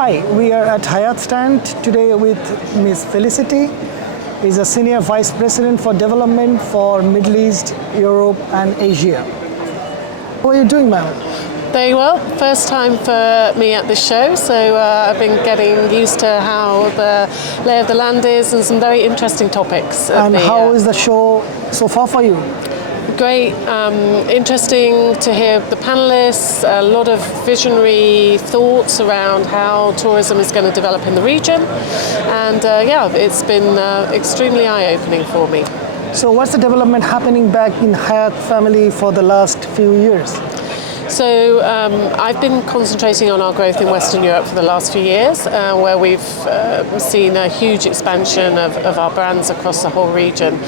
Hi, we are at Hyatt stand today with Ms. Felicity. Is a Senior Vice President for Development for Middle East, Europe and Asia. How are you doing, ma'am? Very well. First time for me at this show, so I've been getting used to how the lay of the land is and some very interesting topics. And how is the show so far for you? Great, interesting to hear the panelists, a lot of visionary thoughts around how tourism is going to develop in the region, and it's been extremely eye-opening for me. So what's the development happening back in Hyatt family for the last few years? So I've been concentrating on our growth in Western Europe for the last few years, where we've seen a huge expansion of our brands across the whole region.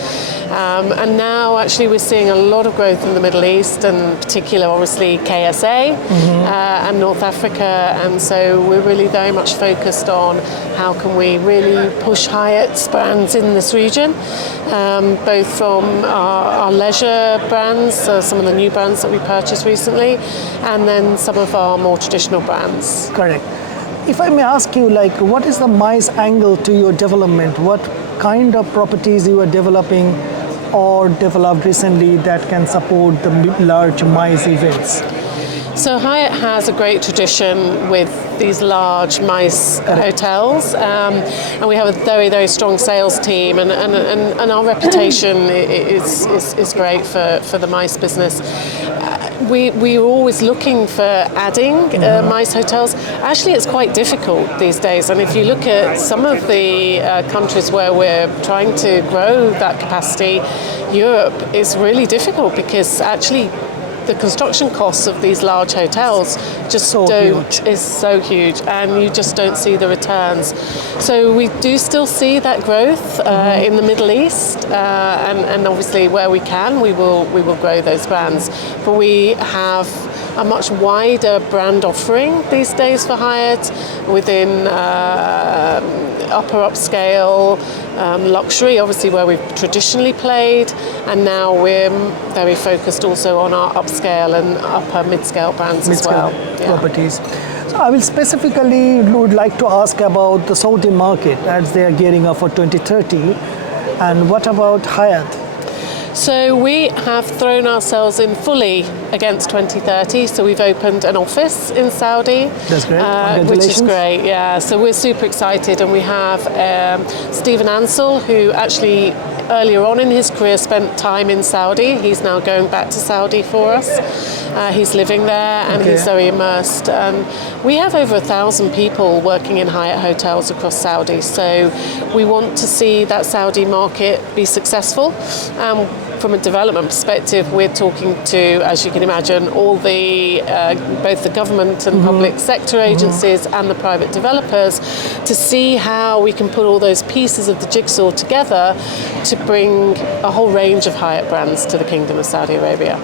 And now actually we're seeing a lot of growth in the Middle East, and particular obviously KSA and North Africa, and so we're really very much focused on how can we really push Hyatt's brands in this region, both from our leisure brands, some of the new brands that we purchased recently, and then some of our more traditional brands. Correct. If I may ask you, what is the MICE angle to your development? What kind of properties you are developing or developed recently that can support the large MICE events? So Hyatt has a great tradition with these large MICE hotels, and we have a very, very strong sales team, and our reputation is great for the MICE business. We're always looking for adding MICE hotels. Actually, it's quite difficult these days, and if you look at some of the countries where we're trying to grow that capacity, Europe is really difficult because actually the construction costs of these large hotels is so huge, and you just don't see the returns. So we do still see that growth in the Middle East, and obviously where we can, we will grow those brands. But we have a much wider brand offering these days for Hyatt within upper upscale, luxury, obviously where we've traditionally played, and now we're very focused also on our upscale and upper mid-scale brands as well. Properties. So I will specifically would like to ask about the Saudi market as they are gearing up for 2030, and what about Hyatt? So we have thrown ourselves in fully against 2030. So we've opened an office in Saudi. That's great. Congratulations. Which is great, yeah. So we're super excited, and we have Stephen Ansell, who actually earlier on in his career spent time in Saudi. He's now going back to Saudi for us. He's living there, and he's very immersed. We have over 1,000 people working in Hyatt hotels across Saudi. So we want to see that Saudi market be successful. From a development perspective, we're talking to, as you can imagine, all the both the government and public sector agencies and the private developers to see how we can put all those pieces of the jigsaw together to bring a whole range of Hyatt brands to the Kingdom of Saudi Arabia.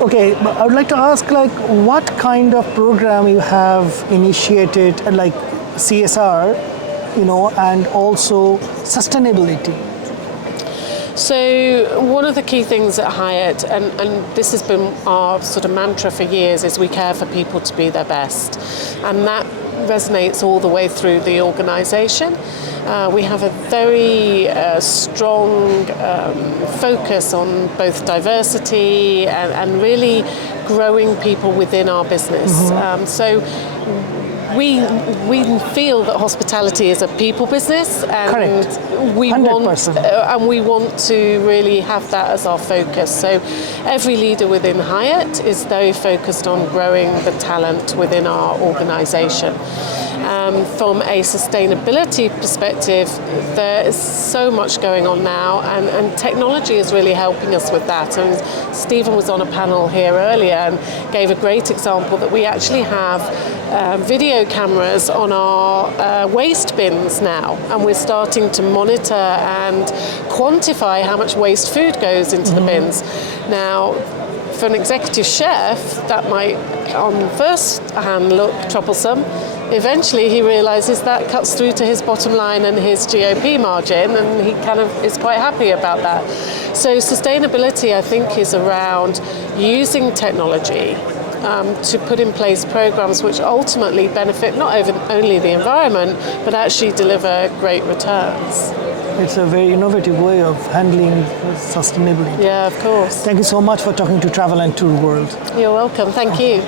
Okay, I would like to ask, what kind of program you have initiated, like CSR, and also sustainability? So one of the key things at Hyatt, and this has been our sort of mantra for years, is we care for people to be their best. And that resonates all the way through the organisation. We have a very strong focus on both diversity and really growing people within our business. So we feel that hospitality is a people business, and we want to really have that as our focus. So every leader within Hyatt is very focused on growing the talent within our organisation. From a sustainability perspective, there is so much going on now, and technology is really helping us with that. And Stephen was on a panel here earlier and gave a great example that we actually have video cameras on our waste bins now, and we're starting to monitor and quantify how much waste food goes into the bins. Now, for an executive chef, that might on first hand look troublesome. Eventually he realises that cuts through to his bottom line and his GOP margin, and he kind of is quite happy about that. So sustainability, I think, is around using technology to put in place programs which ultimately benefit not only the environment, but actually deliver great returns. It's a very innovative way of handling sustainability. Yeah, of course. Thank you so much for talking to Travel and Tour World. You're welcome. Thank you.